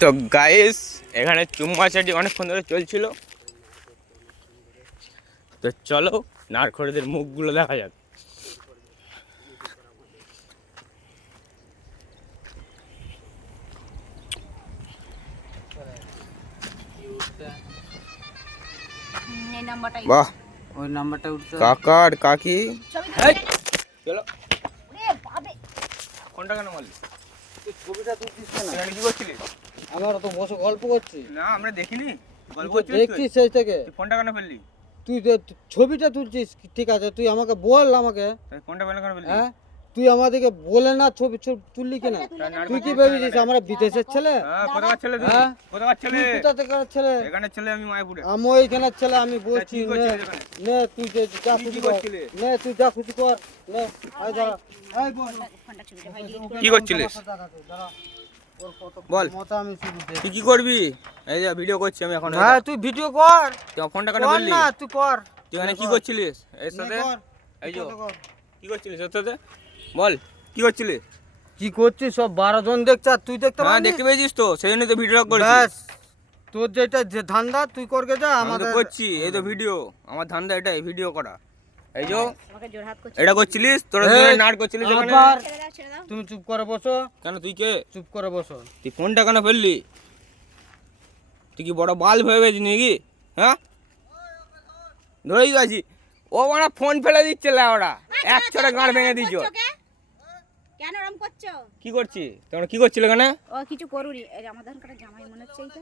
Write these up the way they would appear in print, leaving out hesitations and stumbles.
তো গাইস এখানে চুম্মাচাটি অনেকক্ষণ ধরে চলছিল, তো চলো নারখোরেদের মুখগুলো দেখা যাক। বাহ, ওই নাম্বারটা উঠতে কাকার কাকি চলো। কোনটা কেন বললি? ছবিটা তুলছিস কেন? এখানে কি করছিলি? আমরা তো বসে গল্প করছি। না আমরা দেখিনি, গল্প তুই তো দেখছিস সেই থেকে। তুই ফোনটা কেন ফেললি? তুই ছবিটা তুলছিস, ঠিক আছে, তুই আমাকে বল আমাকে। ফোনটা কেন ফেললি? হ্যাঁ, তুই আমাদেরকে বলে না ছবি তুললি কেন? তুই কি ভেবেছিস আমরা বিদেশের ছেলে? হ্যাঁ, কোথাকার ছেলে তুই? হ্যাঁ, কোথাকার ছেলে? তুই কোথা থেকে ছেলে? এখানে ছেলে, আমি মায়াপুরে। আমি ওইখানের ছেলে, আমি বলছি কি করছিস এখানে? নে তুই যা কি খুশি কর, করছিলি? নে তুই যা খুশি কর, নে আয় দাঁড়া, এই বল কি করছিলিস? বল। মতো আমি শুরু দে। তুই কি করবি? এই যে ভিডিও করছি আমি এখন। হ্যাঁ, তুই ভিডিও কর। তুই ফোনটা কেন কর ফেললি? না, তুই কর। তুই এখানে কি করছিলিস এর সাথে? এই যে কি করছিলিস এর সাথে? বল কি করছিলিস? কি করছিস? সব 12 জন দেখছে আর তুই দেখতে হ্যাঁ, পারবি? দেখতে পেয়েছিস তো, সেই জন্য তো ভিডিও করছিস। ব্যাস, তোর যেটা যে ধান্দা তুই করকে যা। আমি তো আমাদের করছি, এই তো ভিডিও, আমার ধান্দা এটাই, ভিডিও করা। এই যে এটা করছিলিস, তোরা এই, দুজনে নাট করছিলিস এখানে। আবার তুমি চুপ করে বসো। কেন, তুই কে? চুপ করে বসো। তুই ফোনটা কেন ফেললি? তুই কি বড় বাল হয়ে গেছিস নাকি? হ্যাঁ, ধরেই তো আছি। ও মানে ফোন ফেলে দিচ্ছে ওরা, এক ছোট গাঁড় ভেঙে দিচ্ছ। কেন এরকম করছো? কি করছিস তোমরা? কি করছিলে এখানে? ও কিছু করুনি, এই আমাদের কাছে জামাই মনে হচ্ছে এইটা।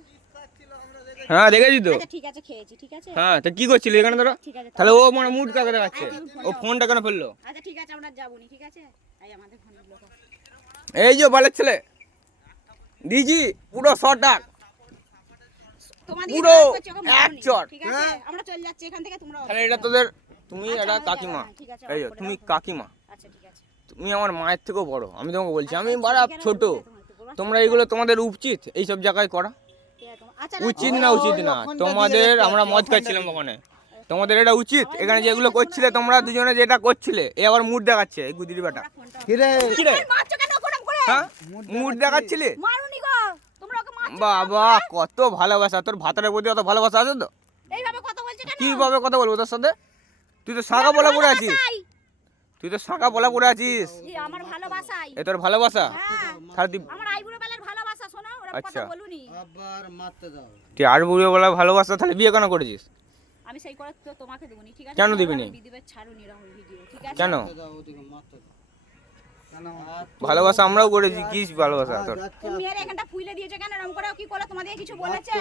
হ্যাঁ, দেখেছি তো। আচ্ছা ঠিক আছে, খেয়েছি, ঠিক আছে। হ্যাঁ, তো কি করছিলি এখানে তোরা? ঠিক আছে তাহলে ও মানে মুড কাকে দেখাচ্ছে? ও ফোনটা কেন ফেললো? আচ্ছা ঠিক আছে, আমরা যাবনি, ঠিক আছে। এই আমাদের ফোনের লোক। এই যে বালের ছেলে দিজি, পুরো শটাক, তোমাদের পুরো করছে ওকে এক মারুনি, চট। ঠিক আছে। আমরা চলে যাচ্ছি এখান থেকে, তোমরা। তাহলে এটা তোদের, তুমি আচ্ছা, এটা আমরা কাকিমা। ঠিক আছে, এই যে আমরা তুমি করে কাকিমা, আচ্ছা ঠিক আছে। তুমি আমার মায়ের থেকেও বড়, আমি তোমাকে বলছি। আমি আচ্ছা, বড় কেন ছোট, বলছো? তোমার তোমরা এগুলো তোমাদের উচিত এইসব জায়গায় করা? ঠিক আছে, আচ্ছা উচিত না, উচিত না তোমাদের। আমরা মদ খাচ্ছিলাম ওখানে, তোমাদের এটা উচিত? এখানে যেগুলো করছিলে তোমরা দুজনে, যেটা করছিলে, এ আবার মুড দেখাচ্ছে এই গুদির বেটা। কি রে? কি রে? মারছো কেন ওরকম করে? হ্যাঁ, মুড দেখাচ্ছিলে? মারুনি গো, তোমরা ওকে মারছো। বাবা, কত ভালোবাসা তোর, ভাতারের প্রতি অত ভালোবাসা আছে তো? এইভাবে কথা বলছো কেন? কিভাবে কথা বলবো তোর সাথে? তুই তো শাখা বলা পড়ে আছিস, ভালোবাসাই। তুই তো শাখা বলা পড়ে আছিস। জি, আমার ভালোবাসাই। এ তোর ভালোবাসা? হ্যাঁ, তাহলে তুই, আমার আইবুড়ো বেলার ভালোবাসা, শোনো ওরকম আচ্ছা। কথা বলুনি। আবার মারতে দাও। তুই আর বুড়ো বলা ভালোবাসা, তাহলে বিয়ে কেন করেছিস? আমি সেই করে তো তোমাকে দেবনি, ঠিক আছে। কেন দিবিনি? বিদিবের ছাড়ুনি রাহুল ভিডিও, ঠিক আছে। কেন? মারতে দাও, ওদিকে মারতে দাও। কেন? ভালোবাসা আমরাও করেছি, কি ভালোবাসা তোর? তুমি এর এখানটা ফুইলে দিয়েছো কেন? এরকম করে কি করে? তোমাদের কিছু বলেছে?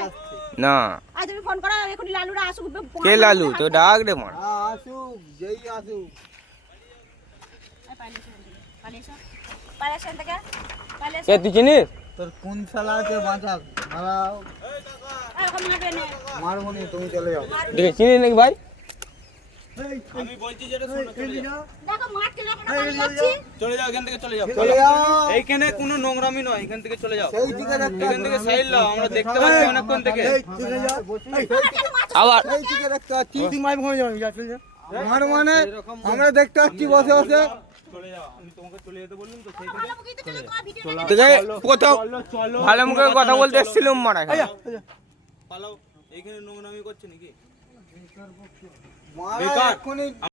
না, আজ তুমি ফোন করো, এখন লালুরা আসুক। কে লালু? তো ডাক রে মার। আসুক, যেই আসুক। কে তুই চিনিস? তোর কোন শালাকে বাঁচাক মারাও, মারবো নি, তুমি চলে যাও। দেখে চিনিস নাকি ভাই? আমি বলছি যেটা শোনো, চলে যাও। দেখো মারতে যখন আমি যাচ্ছি, চলে যাও এখান থেকে, চলে যাও। চলে যাও। এইখানে কোনো নোংরামি নয়, এখান থেকে চলে যাও। সেই দিকে দেখতে এখান থেকে সাইড লাও, আমরা দেখতে পাচ্ছি অনেকক্ষণ থেকে। এই, চলে যাও। এই, কেন মারছো? আবার সেই দিকে দেখতে পাচ্ছি। তুই মার ঘুরে যাবি, যা চলে যা। মার মানে আমরা দেখতে পাচ্ছি বসে বসে। চলে যাও, আমি তোমাকে চলে যেতে বললাম তো। ভালো মুখেই তো চলো, তোমার ভিডিও দেখে কোথাও ভালো মুখে কথা বলতে এসেছিলাম মারা এখানে। মার এক্ষুনি